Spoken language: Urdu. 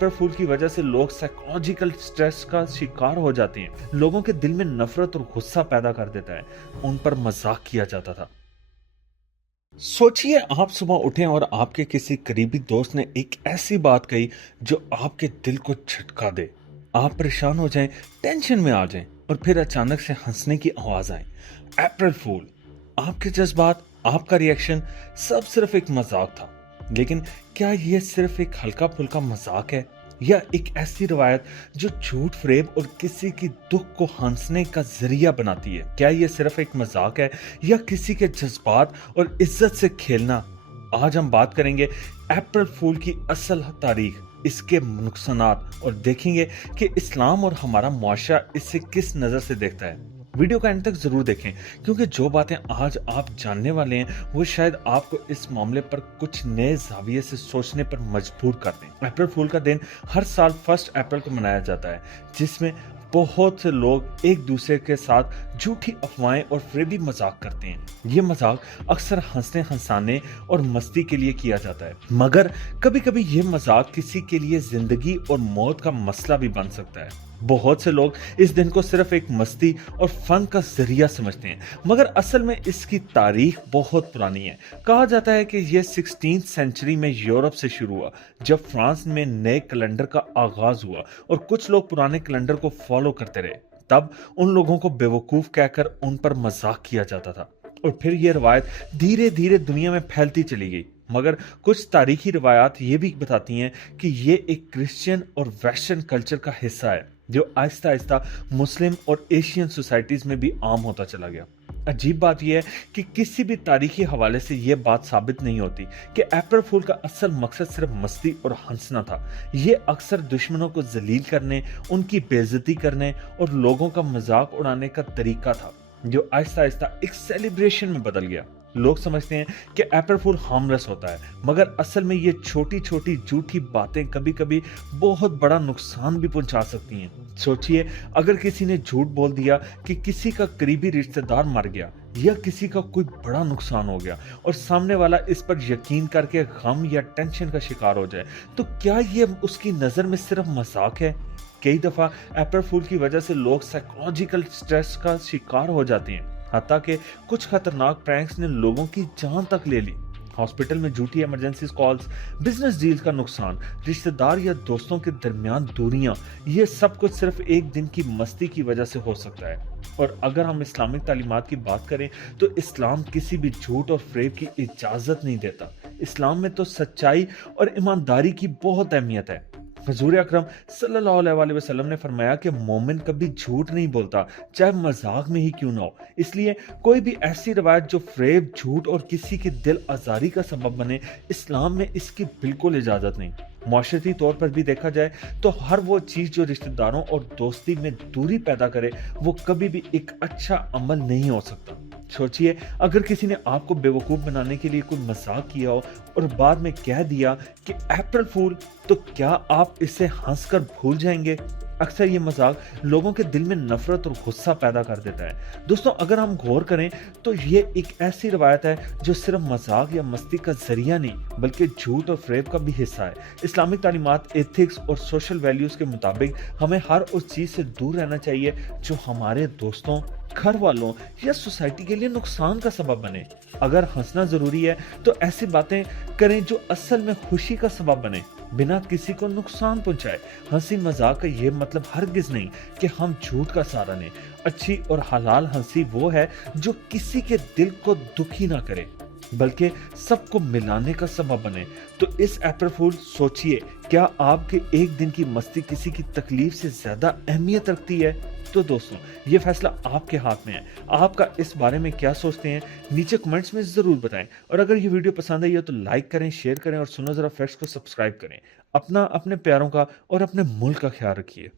اپریل فول کی وجہ سے لوگ سائیکولوجیکل سٹریس کا شکار ہو جاتے ہیں، لوگوں کے دل میں نفرت اور غصہ پیدا کر دیتا ہے۔ ان پر مذاق کیا جاتا تھا۔ سوچئے آپ صبح اٹھیں اور آپ کے کسی قریبی دوست نے ایک ایسی بات کہی جو آپ کے دل کو جھٹکا دے۔ آپ پریشان ہو جائیں، ٹینشن میں آ جائیں اور پھر اچانک سے ہنسنے کی آواز آئے۔ April fool! آپ کے جذبات، آپ کا ریئیکشن سب صرف ایک مذاق تھا۔ لیکن کیا یہ صرف ایک ہلکا پھلکا مذاق ہے یا ایک ایسی روایت جو جھوٹ، فریب اور کسی کی دکھ کو ہنسنے کا ذریعہ بناتی ہے؟ کیا یہ صرف ایک مذاق ہے یا کسی کے جذبات اور عزت سے کھیلنا؟ آج ہم بات کریں گے اپریل فول کی اصل تاریخ، اس کے نقصانات اور دیکھیں گے کہ اسلام اور ہمارا معاشرہ اسے کس نظر سے دیکھتا ہے۔ ویڈیو کا اینڈ تک ضرور دیکھیں کیونکہ جو باتیں آج آپ جاننے والے ہیں وہ شاید آپ کو اس معاملے پر کچھ نئے زاویے سے سوچنے پر مجبور کر دیں۔ اپریل فول کا دن ہر سال 1 اپریل کو منایا جاتا ہے، جس میں بہت سے لوگ ایک دوسرے کے ساتھ جھوٹی افواہیں اور فریبی مذاق کرتے ہیں۔ یہ مذاق اکثر ہنسنے ہنسانے اور مستی کے لیے کیا جاتا ہے، مگر کبھی کبھی یہ مذاق کسی کے لیے زندگی اور موت کا مسئلہ بھی بن سکتا ہے۔ بہت سے لوگ اس دن کو صرف ایک مستی اور فن کا ذریعہ سمجھتے ہیں، مگر اصل میں اس کی تاریخ بہت پرانی ہے۔ کہا جاتا ہے کہ یہ 16 سینچری میں یورپ سے شروع ہوا، جب فرانس میں نئے کیلنڈر کا آغاز ہوا اور کچھ لوگ پرانے کیلنڈر کو فالو کرتے رہے۔ تب ان لوگوں کو بیوقوف کہہ کر ان پر مذاق کیا جاتا تھا اور پھر یہ روایت دھیرے دھیرے دنیا میں پھیلتی چلی گئی۔ مگر کچھ تاریخی روایات یہ بھی بتاتی ہیں کہ یہ ایک کرسچین اور ویسٹرن کلچر کا حصہ ہے جو آہستہ آہستہ مسلم اور ایشین سوسائٹیز میں بھی عام ہوتا چلا گیا۔ عجیب بات یہ ہے کہ کسی بھی تاریخی حوالے سے یہ بات ثابت نہیں ہوتی کہ اپریل فول کا اصل مقصد صرف مستی اور ہنسنا تھا۔ یہ اکثر دشمنوں کو ذلیل کرنے، ان کی بے عزتی کرنے اور لوگوں کا مذاق اڑانے کا طریقہ تھا جو آہستہ آہستہ ایک سیلیبریشن میں بدل گیا۔ لوگ سمجھتے ہیں کہ اپریل فول ہارملیس ہوتا ہے، مگر اصل میں یہ چھوٹی چھوٹی جھوٹی باتیں کبھی کبھی بہت بڑا نقصان بھی پہنچا سکتی ہیں۔ سوچئے اگر کسی نے جھوٹ بول دیا کہ کسی کا قریبی رشتہ دار مر گیا یا کسی کا کوئی بڑا نقصان ہو گیا اور سامنے والا اس پر یقین کر کے غم یا ٹینشن کا شکار ہو جائے، تو کیا یہ اس کی نظر میں صرف مذاق ہے؟ کئی دفعہ اپریل فول کی وجہ سے لوگ سائیکولوجیکل سٹریس کا شکار ہو جاتے ہیں، حتیٰ کہ کچھ خطرناک پرینکس نے لوگوں کی جان تک لے لی۔ ہاسپٹل میں جھوٹی ایمرجنسی کالز، بزنس ڈیلز کا نقصان، رشتہ دار یا دوستوں کے درمیان دوریاں، یہ سب کچھ صرف ایک دن کی مستی کی وجہ سے ہو سکتا ہے۔ اور اگر ہم اسلامک تعلیمات کی بات کریں تو اسلام کسی بھی جھوٹ اور فریب کی اجازت نہیں دیتا۔ اسلام میں تو سچائی اور ایمانداری کی بہت اہمیت ہے۔ حضور اکرم صلی اللہ علیہ وسلم نے فرمایا کہ مومن کبھی جھوٹ نہیں بولتا، چاہے مذاق میں ہی کیوں نہ ہو۔ اس لیے کوئی بھی ایسی روایت جو فریب، جھوٹ اور کسی کی دل آزاری کا سبب بنے، اسلام میں اس کی بالکل اجازت نہیں۔ معاشرتی طور پر بھی دیکھا جائے تو ہر وہ چیز جو رشتہ داروں اور دوستی میں دوری پیدا کرے وہ کبھی بھی ایک اچھا عمل نہیں ہو سکتا۔ سوچئے اگر کسی نے آپ کو بیوقوف بنانے کے لیے کوئی مذاق کیا ہو اور بعد میں کہہ دیا کہ اپریل فول، تو کیا آپ اسے ہنس کر بھول جائیں گے؟ اکثر یہ مذاق لوگوں کے دل میں نفرت اور غصہ پیدا کر دیتا ہے۔ دوستوں اگر ہم غور کریں تو یہ ایک ایسی روایت ہے جو صرف مذاق یا مستی کا ذریعہ نہیں بلکہ جھوٹ اور فریب کا بھی حصہ ہے۔ اسلامک تعلیمات، ایتھکس اور سوشل ویلیوز کے مطابق ہمیں ہر اس چیز سے دور رہنا چاہیے جو ہمارے دوستوں، گھر والوں یا سوسائٹی کے لیے نقصان کا سبب بنے۔ اگر ہنسنا ضروری ہے تو ایسی باتیں کریں جو اصل میں خوشی کا سبب بنے، بنا کسی کو نقصان پہنچائے۔ ہنسی مذاق کا یہ مطلب ہرگز نہیں کہ ہم جھوٹ کا سہارا لیں۔ اچھی اور حلال ہنسی وہ ہے جو کسی کے دل کو دکھی نہ کرے بلکہ سب کو ملانے کا سبب بنے۔ تو اس اپریل فول سوچئے، کیا آپ کے ایک دن کی مستی کسی کی تکلیف سے زیادہ اہمیت رکھتی ہے؟ تو دوستوں یہ فیصلہ آپ کے ہاتھ میں ہے۔ آپ کا اس بارے میں کیا سوچتے ہیں نیچے کمنٹس میں ضرور بتائیں، اور اگر یہ ویڈیو پسند آئی ہے تو لائک کریں، شیئر کریں اور سنو ذرا فیکٹس کو سبسکرائب کریں۔ اپنا، اپنے پیاروں کا اور اپنے ملک کا خیال رکھیے۔